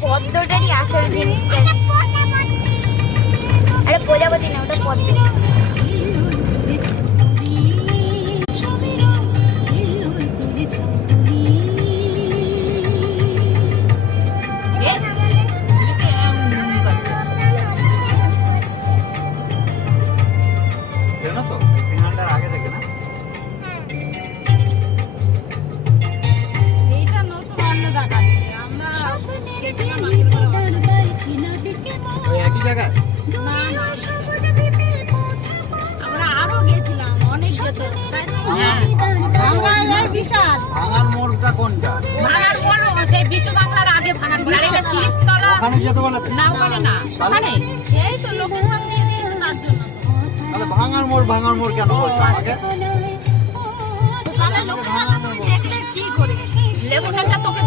পদ্মটারই আসল জিনিসটা। আরে প্রজাপতি না, ওটা পদ্ম। ভাঙার মোড়টা কোনটা? ভাঙার মোড় সেই বিশ্ব বাংলার আগে ভাঙার মোড়, আর এটা শীষতলা। ওখানে যেতে বলেছে না, ওখানে না, ওখানে সেই তো লোকেশন দিয়ে দিয়েছে তার জন্য। তাহলে ভাঙার মোড় কেন বলছো আমাকে? তাহলে লোকেশনটা তুমি দেখলে কি করে? লোকেশনটা তোকে